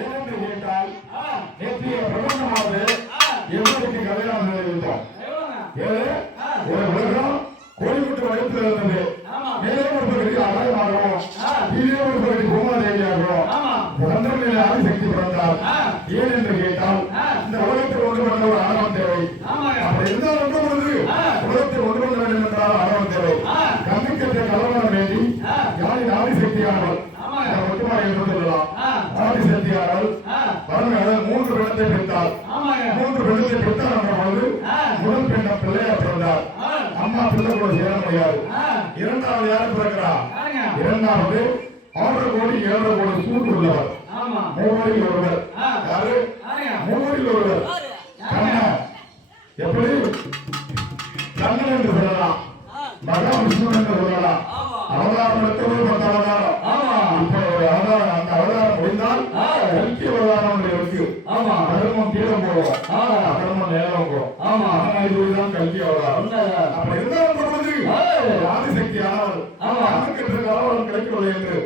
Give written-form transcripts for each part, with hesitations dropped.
ஏனென்று கேட்டால் நேற்றைய பிரபந்தமாவது எவ்வளவுக்கு கதையாக இருந்தோம். ஒரு உலகம் கோழிமுட்டு வகுப்பில் இருந்தது. மேலே ஒரு பகுதி அழகாகவும் கீழே ஒரு பகுதி பூமாதேவியாகவும் சந்திரனில் ஆதிசக்தி பிறந்தார். ஏன் என்று கேட்டால் இந்த உலகத்தில் ஒன்று பண்ண ஒரு ஆணவம் தேவை. அப்படி இருந்தால் ஒன்று பொழுது உலகத்தில் ஒன்று பண்ண வேண்டும் என்றால் ஆணவம் தேவை. கண்ணுக்கற்ற கலவரம் வேண்டி யாரின் ஆதிசக்தியானவள் ஒட்டுமாறு என்று சொல்லலாம். ஆதிசக்தியானவள் மூன்று பெண்ணத்தை பெற்றாள். மூன்று பெண்ணத்தை பெற்றார் என்ற பொழுது முதல் பெண்ண பிள்ளையா பிறந்தார். அம்மா பிள்ளை கூட சேர முடியாது. இரண்டாவது யார் பிறக்கிறார்? இரண்டாவது 6 கோடி 7 கோடி சூடு உள்ளவர். மூவரில் ஒருவர். யாரு? மூவரில் ஒருவர். கண்ணன். எப்படி? கண்ணன் என்று சொல்லலாம். மகா விஷ்ணு என்று சொல்லலாம். அவதாரம் எடுத்தவர் 10 அவதாரம். இப்போ ஒரு அவதாரம், அந்த அவதாரம் முடிந்தால் கல்கி அவதாரம் இருக்கு. தர்மம் கீழே போவோம், அதர்மம் மேலும் போவோம். இதுதான் கல்கி அவதாரம். அப்படி இருந்தாலும் ஆதிசக்தி ஆனவள் நமக்கு கலவரம் கிடைக்கவில்லை என்று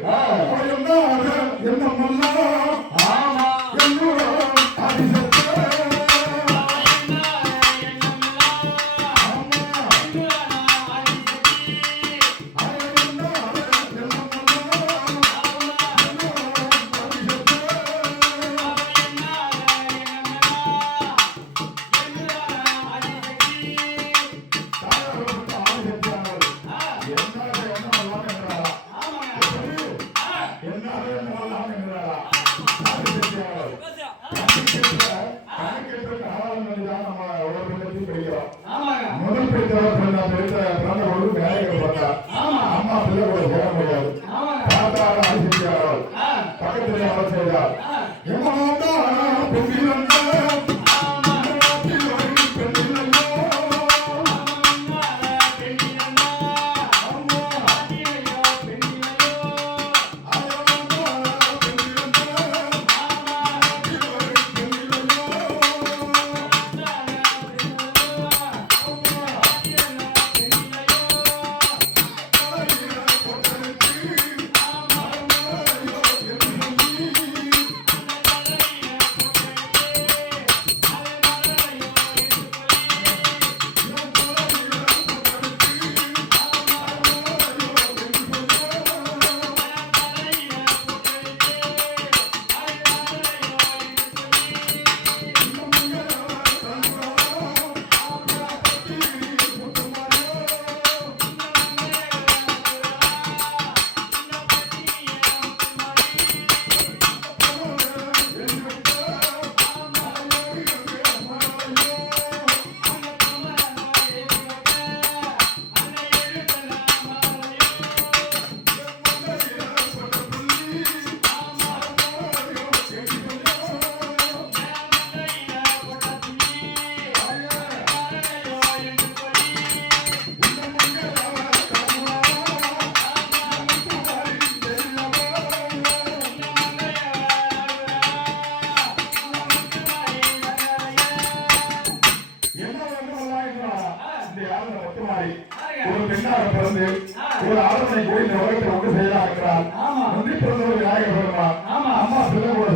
என்ன பண்ணலாம்? முதல் பிடித்தவர் பிறந்த பொழுது வேலைகள் பார்த்தார். அம்மா பிள்ளை கூட சேர முடியாது. பார்த்தால் ஆதிசக்தியானவள் பக்கத்திலே அவர் செய்தார். ஒரு பெண்ணாக பிறந்து ஒரு ஆளுநரை கூட இந்த உலகத்தை ஒன்று செய்யலாம் இருக்கிறார். முந்தி பிறந்த ஒரு விநாயகர் பெருமான் அம்மா பிள்ளை கூட